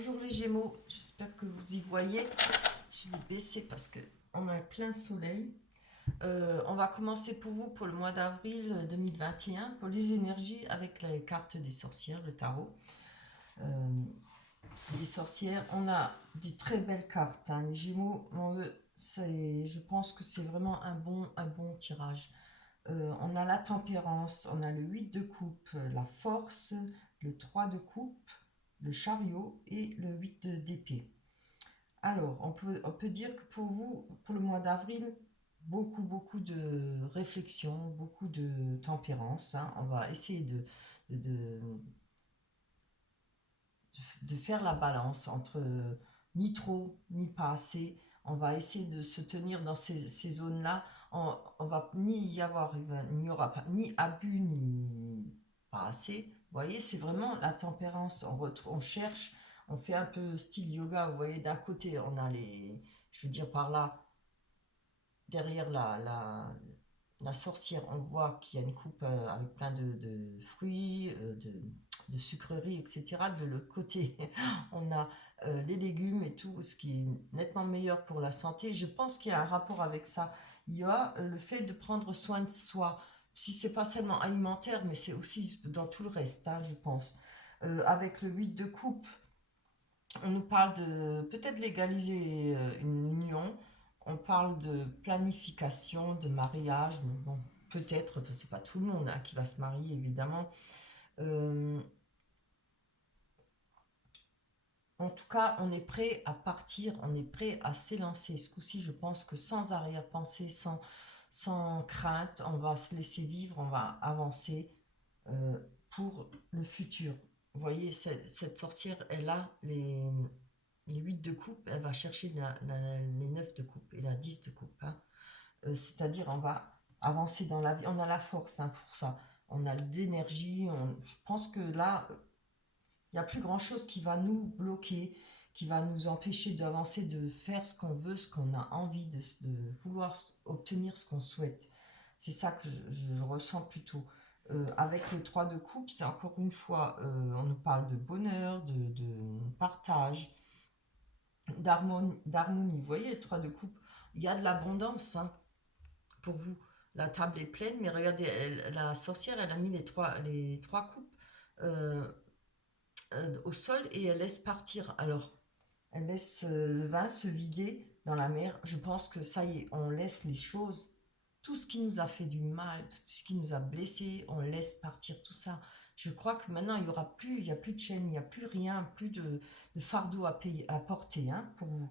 Bonjour les Gémeaux, j'espère que vous y voyez. Je vais baisser parce que on a plein soleil. On va commencer pour vous pour le mois d'avril 2021 pour les énergies avec les cartes des sorcières, le tarot. Les sorcières, on a des très belles cartes. Hein. Les Gémeaux, je pense que c'est vraiment un bon tirage. On a la tempérance, on a le 8 de coupe, la force, le 3 de coupe, le chariot et le 8 d'épée. Alors, on peut dire que pour vous, pour le mois d'avril, beaucoup de réflexion, beaucoup de tempérance. Hein. On va essayer de, de, de faire la balance entre ni trop, ni pas assez. On va essayer de se tenir dans ces zones-là. On va ni y avoir, il n'y aura pas ni abus, ni pas assez. Vous voyez, c'est vraiment la tempérance. On cherche, on fait un peu style yoga. Vous voyez, d'un côté, on a je veux dire par là, derrière la sorcière, on voit qu'il y a une coupe avec plein de fruits, de sucreries, etc. De l'autre côté, on a les légumes et tout, ce qui est nettement meilleur pour la santé. Je pense qu'il y a un rapport avec ça. Il y a le fait de prendre soin de soi. Si c'est pas seulement alimentaire, mais c'est aussi dans tout le reste, hein, je pense. Avec le 8 de coupe, on nous parle de peut-être légaliser une union. On parle de planification, de mariage. Mais bon, peut-être, c'est pas tout le monde hein, qui va se marier, évidemment. Euh, En tout cas, on est prêt à partir, on est prêt à s'élancer. Ce coup-ci, je pense que sans arrière-pensée, sans crainte, on va se laisser vivre, on va avancer euh, pour le futur. Vous voyez, cette sorcière, elle a les 8 de coupe, elle va chercher les 9 de coupe et la 10 de coupe. Hein. C'est-à-dire, on va avancer dans la vie. On a la force hein, pour ça. On a de l'énergie. Je pense que là, il n'y a plus grand-chose qui va nous bloquer, qui va nous empêcher d'avancer, de faire ce qu'on veut, ce qu'on a envie, de vouloir obtenir ce qu'on souhaite. C'est ça que je ressens plutôt. Avec le 3 de coupe, c'est encore une fois, on nous parle de bonheur, de partage, d'harmonie. Vous voyez, le 3 de coupe, il y a de l'abondance hein, pour vous. La table est pleine, mais regardez, la sorcière, elle a mis les trois coupes. Au sol et elle laisse partir. Alors, elle laisse le vin se vider dans la mer. Je pense que ça y est, on laisse les choses, tout ce qui nous a fait du mal, tout ce qui nous a blessés, on laisse partir tout ça. Je crois que maintenant, il y a plus de chaîne, il n'y a plus rien, plus de fardeau à payer, à porter hein, pour vous.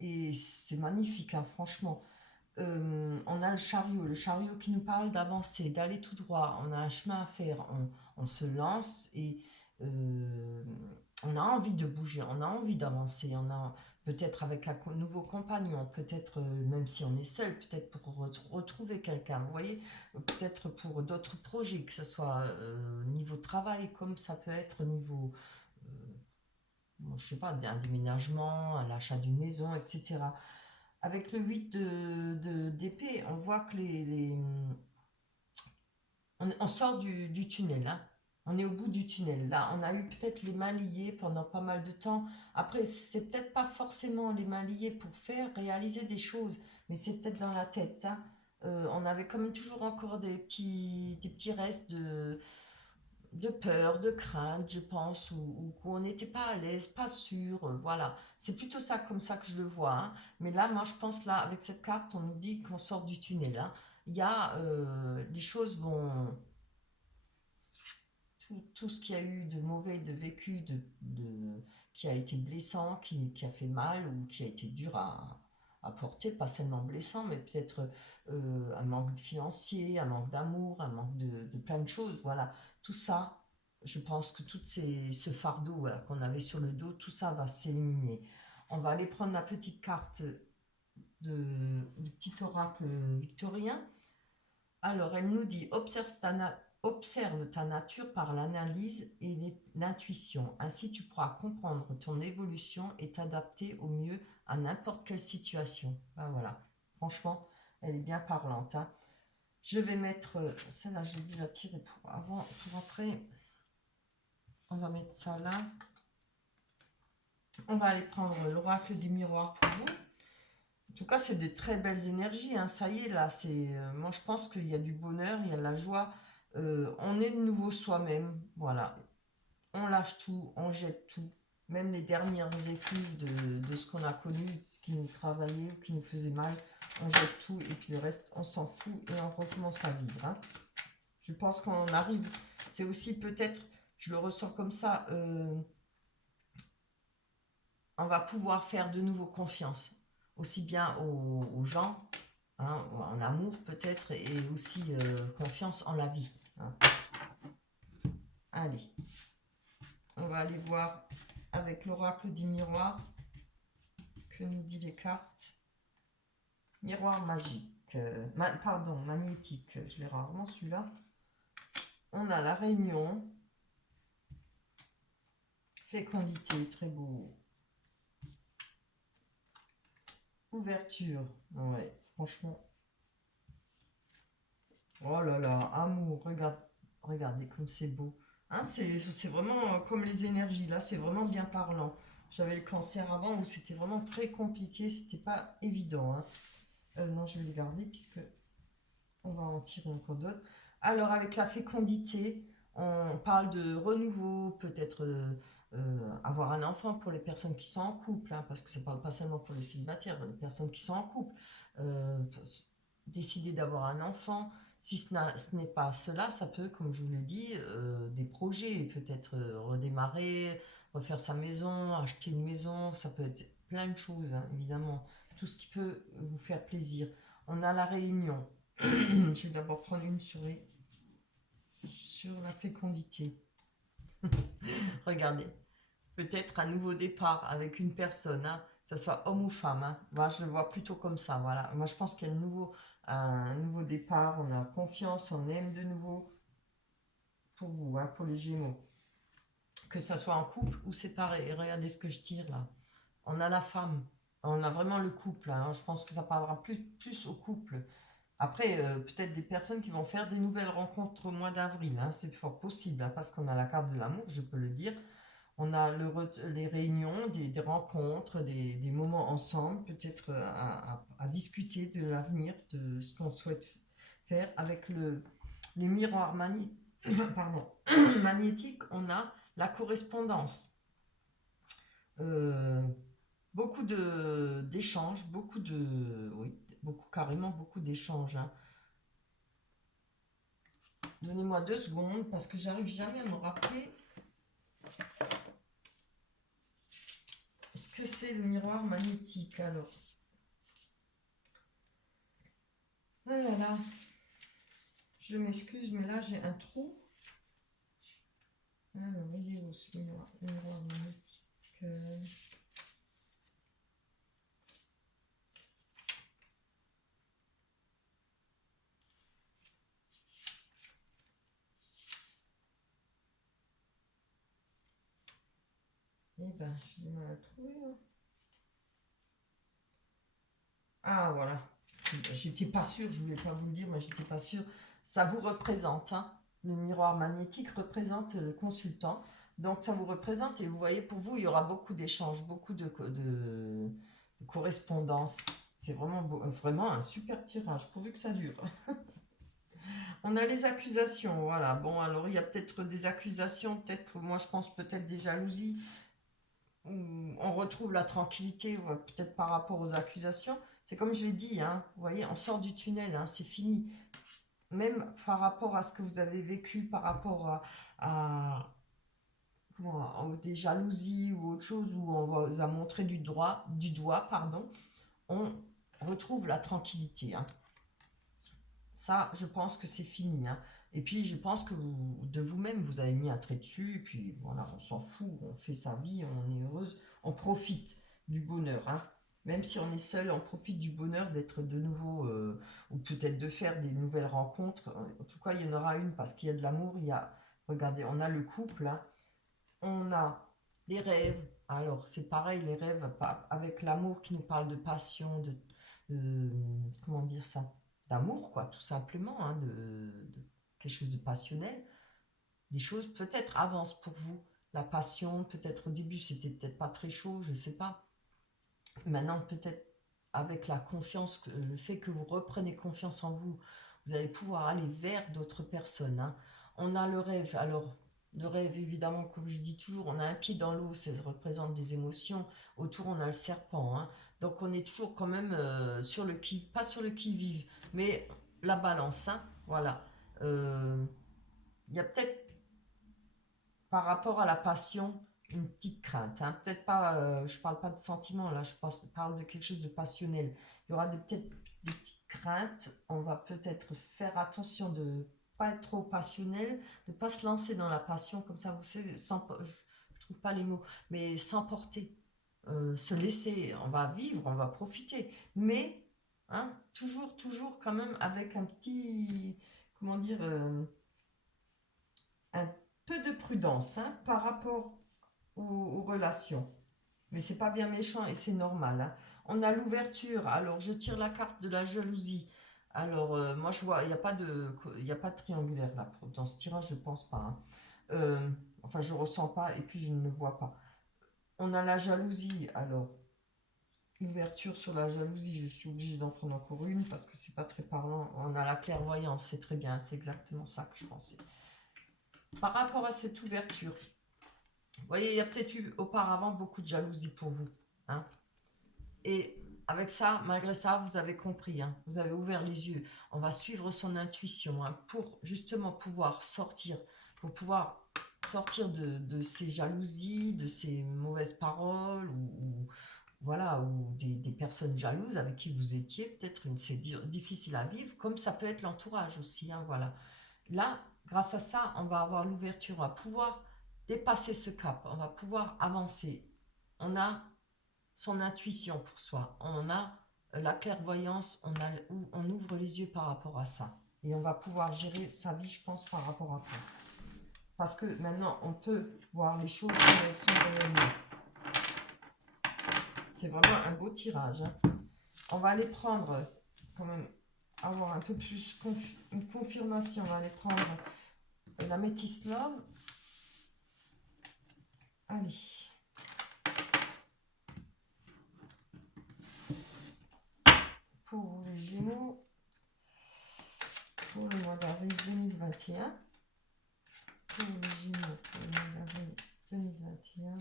Et c'est magnifique, hein, franchement. On a le chariot qui nous parle d'avancer, d'aller tout droit. On a un chemin à faire, on se lance et euh, on a envie de bouger, on a envie d'avancer. On a peut-être avec un nouveau compagnon, peut-être même si on est seul, peut-être pour retrouver quelqu'un. Vous voyez, peut-être pour d'autres projets, que ce soit niveau travail, comme ça peut être niveau, je sais pas, un déménagement, à l'achat d'une maison, etc. Avec le 8 d'épée, on voit que on sort du tunnel. Hein. On est au bout du tunnel. Là, on a eu peut-être les mains liées pendant pas mal de temps. Après, c'est peut-être pas forcément les mains liées pour faire réaliser des choses, mais c'est peut-être dans la tête. Hein. On avait comme toujours encore des petits restes de peur, de crainte, je pense, ou qu'on n'était pas à l'aise, pas sûr, voilà. C'est plutôt ça comme ça que je le vois. Hein. Mais là, moi, je pense là, avec cette carte, on nous dit qu'on sort du tunnel. Hein. Il y a, les choses vont, tout ce qu'il y a eu de mauvais, de vécu, qui a été blessant, qui a fait mal ou qui a été dur à porter, pas seulement blessant, mais peut-être un manque financier, un manque d'amour, un manque de plein de choses. Voilà, tout ça, je pense que ce fardeau voilà, qu'on avait sur le dos, tout ça va s'éliminer. On va aller prendre la petite carte du petit oracle victorien. Alors, elle nous dit observe ta nature par l'analyse et l'intuition. Ainsi, tu pourras comprendre ton évolution et t'adapter au mieux à n'importe quelle situation. Ben voilà, franchement, elle est bien parlante. Hein. Je vais mettre celle-là, j'ai déjà tiré pour avant, pour après. On va mettre ça là. On va aller prendre l'oracle des miroirs pour vous. En tout cas, c'est de très belles énergies, hein. Ça y est, là, moi, je pense qu'il y a du bonheur, il y a de la joie. On est de nouveau soi-même, voilà. On lâche tout, on jette tout. Même les dernières effluves de ce qu'on a connu, de ce qui nous travaillait ou qui nous faisait mal, on jette tout et puis le reste, on s'en fout et on recommence à vivre, hein. Je pense qu'on arrive, c'est aussi peut-être, je le ressens comme ça, on va pouvoir faire de nouveau confiance, aussi bien aux gens, hein, en amour peut-être, et aussi confiance en la vie, hein. Allez, on va aller voir avec l'oracle des miroirs, que nous dit les cartes. Miroir magique, pardon, magnétique, je l'ai rarement celui-là. On a la réunion, fécondité, très beau. Ouverture, ouais, franchement. Oh là là, amour, regardez comme c'est beau. Hein, c'est vraiment comme les énergies, là, c'est vraiment bien parlant. J'avais le cancer avant où c'était vraiment très compliqué, c'était pas évident, hein. Non, je vais les garder puisque on va en tirer encore d'autres. Alors, avec la fécondité, on parle de renouveau, peut-être avoir un enfant pour les personnes qui sont en couple, hein, parce que ça ne parle pas seulement pour les célibataires, les personnes qui sont en couple. Euh, Décider d'avoir un enfant, si ce n'est pas cela, ça peut, comme je vous l'ai dit, des projets, peut-être redémarrer, refaire sa maison, acheter une maison, ça peut être plein de choses, hein, évidemment, tout ce qui peut vous faire plaisir. On a la réunion. Je vais d'abord prendre une sur la fécondité. Regardez, peut-être un nouveau départ avec une personne, hein, que ce soit homme ou femme, hein. Moi, je le vois plutôt comme ça. Voilà. Moi, je pense qu'il y a un nouveau départ. On a confiance, on aime de nouveau pour vous, hein, pour les Gémeaux. Que ça soit en couple ou séparé. Et regardez ce que je tire là. On a la femme. On a vraiment le couple, hein. Je pense que ça parlera plus au couple. Après, peut-être des personnes qui vont faire des nouvelles rencontres au mois d'avril, hein, c'est fort possible, hein, parce qu'on a la carte de l'amour, je peux le dire. On a les réunions, des rencontres, des moments ensemble, peut-être à discuter de l'avenir, de ce qu'on souhaite faire. Avec les miroirs pardon, magnétiques, on a la correspondance. Euh, Beaucoup d'échanges, oui, carrément beaucoup d'échanges, hein. Donnez-moi 2 secondes parce que j'arrive jamais à me rappeler ce que c'est le miroir magnétique. Alors, ah là là, je m'excuse, mais là j'ai un trou. Alors, il est où ce miroir magnétique? Eh ben, j'ai du mal à le trouver, hein. Ah, voilà. J'étais pas sûre, je voulais pas vous le dire, mais j'étais pas sûre. Ça vous représente, hein. Le miroir magnétique représente le consultant. Donc, ça vous représente et vous voyez, pour vous, il y aura beaucoup d'échanges, beaucoup de correspondance. C'est vraiment un super tirage, pourvu que ça dure. On a les accusations, voilà. Bon, alors il y a peut-être des accusations, peut-être, moi je pense peut-être des jalousies, où on retrouve la tranquillité, ouais, peut-être par rapport aux accusations. C'est comme je l'ai dit, hein, vous voyez, on sort du tunnel, hein, c'est fini. Même par rapport à ce que vous avez vécu, par rapport des jalousies ou autre chose, où on vous a montré du doigt, pardon, on retrouve la tranquillité, hein. Ça, je pense que c'est fini, hein. Et puis, je pense que de vous-même, vous avez mis un trait dessus. Et puis, voilà, on s'en fout. On fait sa vie, on est heureuse. On profite du bonheur, hein. Même si on est seul, on profite du bonheur d'être de nouveau, ou peut-être de faire des nouvelles rencontres. En tout cas, il y en aura une parce qu'il y a de l'amour. Regardez, on a le couple, hein. On a les rêves. Alors, c'est pareil, les rêves, avec l'amour qui nous parle de passion, comment dire ça? D'amour, quoi, tout simplement, hein, de quelque chose de passionnel. Les choses peut-être avancent pour vous. la passion. Peut-être au début, c'était peut-être pas très chaud, je sais pas. Maintenant, peut-être avec la confiance, le fait que vous reprenez confiance en vous, vous allez pouvoir aller vers d'autres personnes, hein. On a le rêve. Alors, le rêve, évidemment, comme je dis toujours, on a un pied dans l'eau, ça représente des émotions. Autour, on a le serpent, hein. Donc, on est toujours quand même sur le qui, pas sur le qui-vive, mais la balance, hein. Voilà. Euh, Il y a peut-être par rapport à la passion, une petite crainte, hein. Peut-être pas, je ne parle pas de sentiments, là, parle de quelque chose de passionnel. Il y aura peut-être des petites craintes. On va peut-être faire attention de ne pas être trop passionnel, de ne pas se lancer dans la passion comme ça, vous savez, je ne trouve pas les mots, mais s'emporter, se laisser, on va vivre, on va profiter, mais hein, toujours quand même avec un petit, comment dire, un peu de prudence, hein, par rapport aux relations. Mais c'est pas bien méchant et c'est normal, hein. On a l'ouverture. Alors, je tire la carte de la jalousie. Alors, moi, je vois, il y a pas de triangulaire là. Dans ce tirage, je pense pas, hein. Enfin, je ressens pas et puis je ne le vois pas. On a la jalousie. Alors, l'ouverture sur la jalousie, je suis obligée d'en prendre encore une parce que c'est pas très parlant. On a la clairvoyance, c'est très bien. C'est exactement ça que je pensais. Par rapport à cette ouverture, vous voyez, il y a peut-être eu auparavant beaucoup de jalousie pour vous, hein. Et avec ça, malgré ça, vous avez compris, hein, vous avez ouvert les yeux. On va suivre son intuition, hein, pour justement pouvoir sortir, pour pouvoir sortir de ces jalousies, de ces mauvaises paroles, voilà, ou des personnes jalouses avec qui vous étiez. Peut-être c'est difficile à vivre, comme ça peut être l'entourage aussi, hein, voilà. Là, grâce à ça, on va avoir l'ouverture, on va pouvoir dépasser ce cap, on va pouvoir avancer. On a son intuition pour soi, on a la clairvoyance, on ouvre les yeux par rapport à ça. Et on va pouvoir gérer sa vie, je pense, par rapport à ça. Parce que maintenant, on peut voir les choses comme elles sont réellement. C'est vraiment un beau tirage, hein. On va aller prendre, quand même, avoir un peu plus une confirmation. On va aller prendre la métisse love. Allez. Pour les Gémeaux, pour le mois d'avril 2021. Pour les Gémeaux, pour le mois d'avril 2021.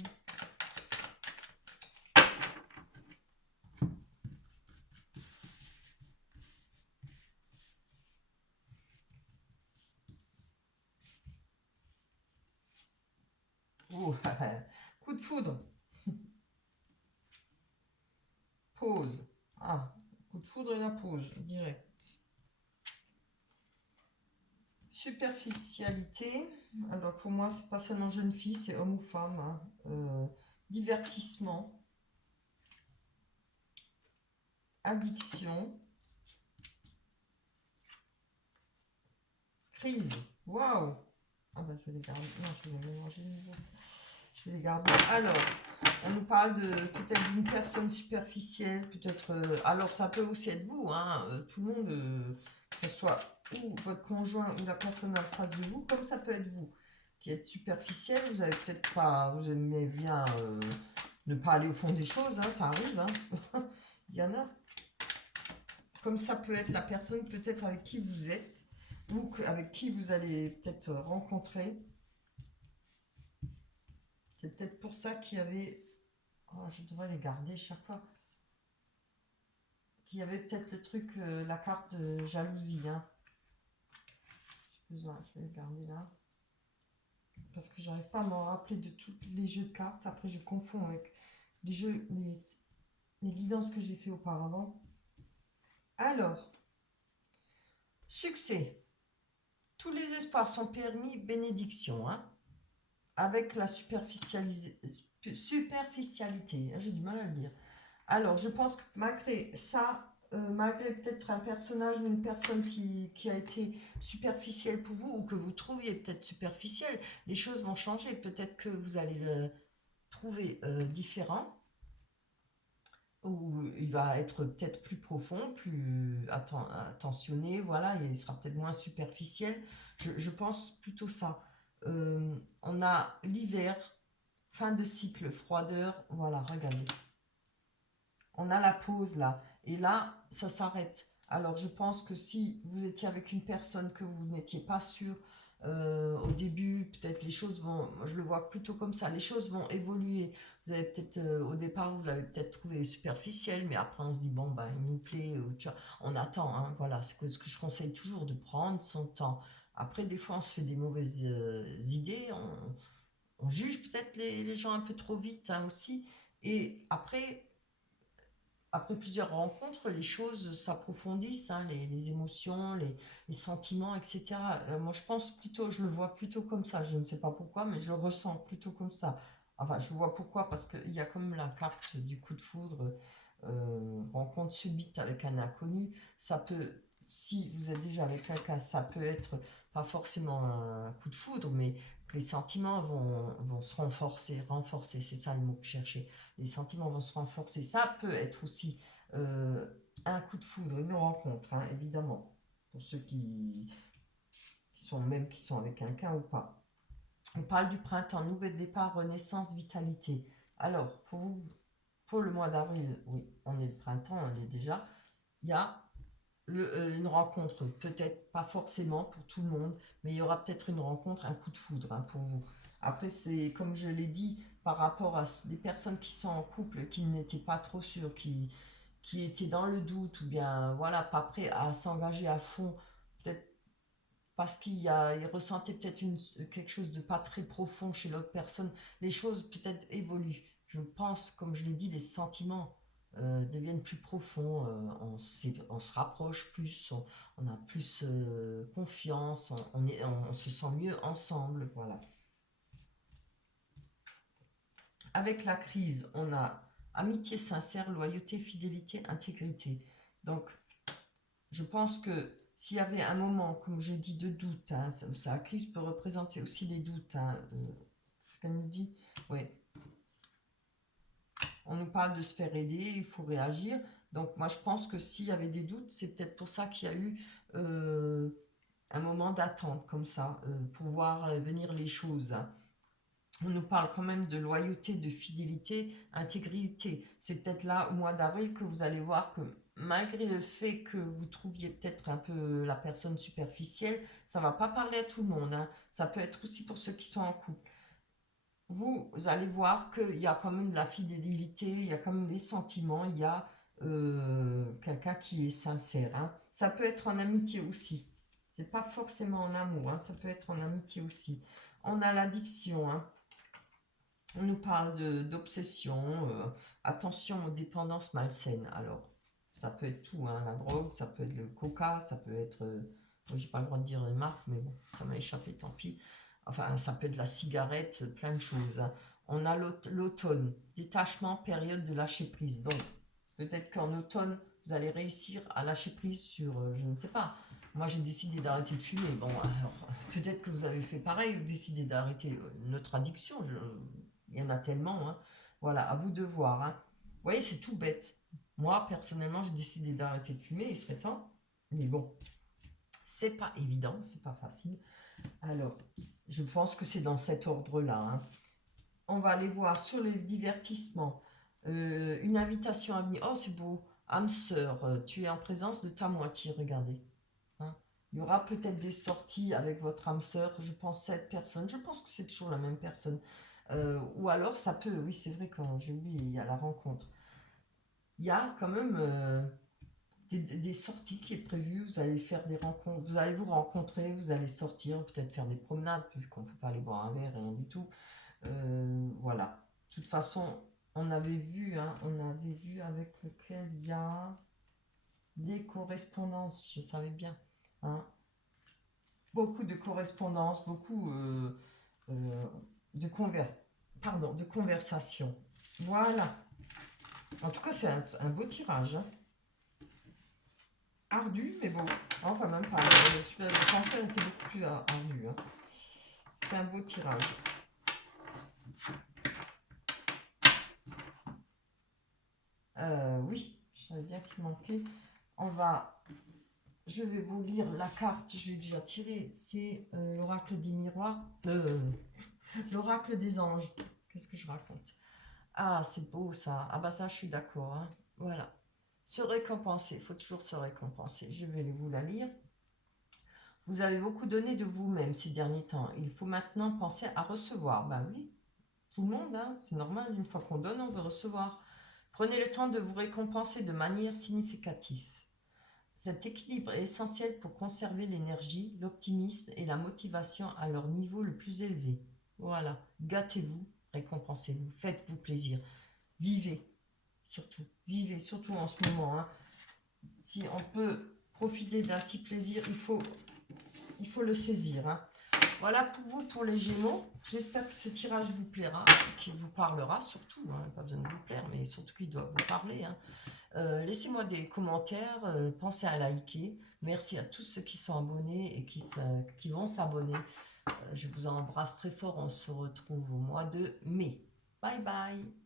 Oh, coup de foudre. Pause. Ah, coup de foudre et la pause, direct. Superficialité. Alors pour moi, c'est pas seulement jeune fille, c'est homme ou femme, hein. Divertissement. Addiction. Crise. Waouh. Ah ben je vais les garder. Non, je vais les mélanger. Je vais les garder. Alors, on nous parle de peut-être d'une personne superficielle, peut-être. Alors, ça peut aussi être vous, hein, tout le monde, que ce soit ou votre conjoint ou la personne en face de vous, comme ça peut être vous, qui êtes superficiel. Vous avez peut-être pas, vous aimez bien ne pas aller au fond des choses, hein, ça arrive, hein. Il y en a. Comme ça peut être la personne peut-être avec qui vous êtes ou avec qui vous allez peut-être rencontrer. C'est peut-être pour ça qu'il y avait. Oh, je devrais les garder chaque fois. Qu'il y avait peut-être le truc, la carte de jalousie, hein. Je vais les garder là. Parce que j'arrive pas à m'en rappeler de tous les jeux de cartes. Après, je confonds avec les jeux, les guidances que j'ai fait auparavant. Alors, succès. Tous les espoirs sont permis, bénédiction, hein. Avec la superficialité. J'ai du mal à le dire. Alors, je pense que malgré ça, malgré peut-être un personnage ou une personne qui a été superficielle pour vous, ou que vous trouviez peut-être superficielle, les choses vont changer. Peut-être que vous allez le trouver différent, ou il va être peut-être plus profond, plus attentionné, voilà, il sera peut-être moins superficiel. Je pense plutôt ça. On a l'hiver, fin de cycle, froideur, voilà, regardez. On a la pause là, et là, ça s'arrête. Alors, je pense que si vous étiez avec une personne que vous n'étiez pas sûr au début, peut-être les choses vont, moi je le vois plutôt comme ça, les choses vont évoluer. Vous avez peut-être, au départ, vous l'avez peut-être trouvé superficiel, mais après on se dit, bon, ben, il nous plaît, tu vois, on attend, hein, voilà, c'est ce que je conseille toujours, de prendre son temps. Après, des fois, on se fait des mauvaises idées, on juge peut-être les gens un peu trop vite, hein, aussi, et après plusieurs rencontres, les choses s'approfondissent, hein, les émotions, les sentiments, etc. Moi, je pense plutôt, je le vois plutôt comme ça. Je ne sais pas pourquoi, mais je le ressens plutôt comme ça. Enfin, je vois pourquoi, parce qu'il y a comme la carte du coup de foudre, rencontre subite avec un inconnu. Ça peut, si vous êtes déjà avec quelqu'un, ça peut être pas forcément un coup de foudre, mais les sentiments vont se renforcer, c'est ça le mot que je cherchais. Les sentiments vont se renforcer. Ça peut être aussi euh, un coup de foudre, une rencontre, hein, évidemment, pour ceux qui sont avec quelqu'un ou pas. On parle du printemps, nouvel départ, renaissance, vitalité. Alors, pour vous, pour le mois d'avril, oui, on est le printemps, on est déjà. Il y a une rencontre, peut-être pas forcément pour tout le monde, mais il y aura peut-être une rencontre, un coup de foudre, hein, pour vous. Après, c'est comme je l'ai dit, par rapport à des personnes qui sont en couple, qui n'étaient pas trop sûres, qui étaient dans le doute, ou bien voilà, pas prêts à s'engager à fond, peut-être parce ils ressentaient peut-être quelque chose de pas très profond chez l'autre personne, les choses peut-être évoluent. Je pense, comme je l'ai dit, les sentiments deviennent plus profonds, on se rapproche plus, on a plus confiance, on se sent mieux ensemble, voilà. Avec la crise, on a amitié sincère, loyauté, fidélité, intégrité. Donc, je pense que s'il y avait un moment, comme je dis, de doute, hein, la crise peut représenter aussi les doutes, hein, c'est ce qu'elle nous dit. Oui, on nous parle de se faire aider, il faut réagir. Donc moi je pense que s'il y avait des doutes, c'est peut-être pour ça qu'il y a eu un moment d'attente comme ça, pour voir venir les choses, hein. On nous parle quand même de loyauté, de fidélité, intégrité. C'est peut-être là, au mois d'avril, que vous allez voir que malgré le fait que vous trouviez peut-être un peu la personne superficielle, ça va pas parler à tout le monde, hein. Ça peut être aussi pour ceux qui sont en couple. Vous allez voir qu'il y a quand même de la fidélité, il y a quand même des sentiments, il y a quelqu'un qui est sincère, hein. Ça peut être en amitié aussi. C'est pas forcément en amour, hein, ça peut être en amitié aussi. On a l'addiction, hein. On nous parle d'obsession, attention aux dépendances malsaines. Alors, ça peut être tout, hein, la drogue, ça peut être le coca, ça peut être. Moi, j'ai pas le droit de dire une marque, mais bon, ça m'a échappé, tant pis. Enfin, ça peut être la cigarette, plein de choses, hein. On a l'automne, détachement, période de lâcher prise. Donc, peut-être qu'en automne, vous allez réussir à lâcher prise sur, je ne sais pas. Moi, j'ai décidé d'arrêter de fumer. Bon, alors, peut-être que vous avez fait pareil, vous décidez d'arrêter notre addiction. Il y en a tellement, hein. Voilà, à vous de voir, hein. Vous voyez, c'est tout bête. Moi, personnellement, j'ai décidé d'arrêter de fumer, il serait temps. Mais bon, c'est pas évident, c'est pas facile. Alors, je pense que c'est dans cet ordre-là, hein. On va aller voir sur les divertissements. Une invitation à venir. Oh, c'est beau. Âme sœur, tu es en présence de ta moitié, regardez, hein. Il y aura peut-être des sorties avec votre âme sœur, je pense cette personne. Je pense que c'est toujours la même personne. Ou alors ça peut, oui c'est vrai, quand j'ai oublié, il y a la rencontre. Il y a quand même des sorties qui est prévues, vous allez faire des rencontres, vous allez vous rencontrer, vous allez sortir, peut-être faire des promenades, puisqu'on ne peut pas aller boire un verre, rien du tout. Voilà. De toute façon, on avait vu avec lequel il y a des correspondances, je savais bien, hein. Beaucoup de correspondances, beaucoup de, de conversations. Voilà. En tout cas, c'est un beau tirage, hein. Ardu, mais bon. Enfin, même pas. Celui-là, le cancer était beaucoup plus ardu, hein. C'est un beau tirage. Oui, je savais bien qu'il manquait. Je vais vous lire la carte, je l'ai déjà tirée. C'est l'oracle des miroirs. L'oracle des anges. Qu'est-ce que je raconte? Ah, c'est beau ça. Ah bah ça, je suis d'accord, hein. Voilà. Se récompenser, il faut toujours se récompenser. Je vais vous la lire. Vous avez beaucoup donné de vous-même ces derniers temps. Il faut maintenant penser à recevoir. Ben oui, tout le monde, hein, c'est normal. Une fois qu'on donne, on veut recevoir. Prenez le temps de vous récompenser de manière significative. Cet équilibre est essentiel pour conserver l'énergie, l'optimisme et la motivation à leur niveau le plus élevé. Voilà, gâtez-vous, récompensez-vous, faites-vous plaisir. Vivez surtout en ce moment, hein. Si on peut profiter d'un petit plaisir, il faut le saisir, hein. Voilà pour vous, pour les Gémeaux. J'espère que ce tirage vous plaira, qu'il vous parlera surtout, hein. Pas besoin de vous plaire, mais surtout qu'il doit vous parler, hein. Laissez-moi des commentaires, pensez à liker. Merci à tous ceux qui sont abonnés et qui vont s'abonner. Je vous embrasse très fort, on se retrouve au mois de mai. Bye bye.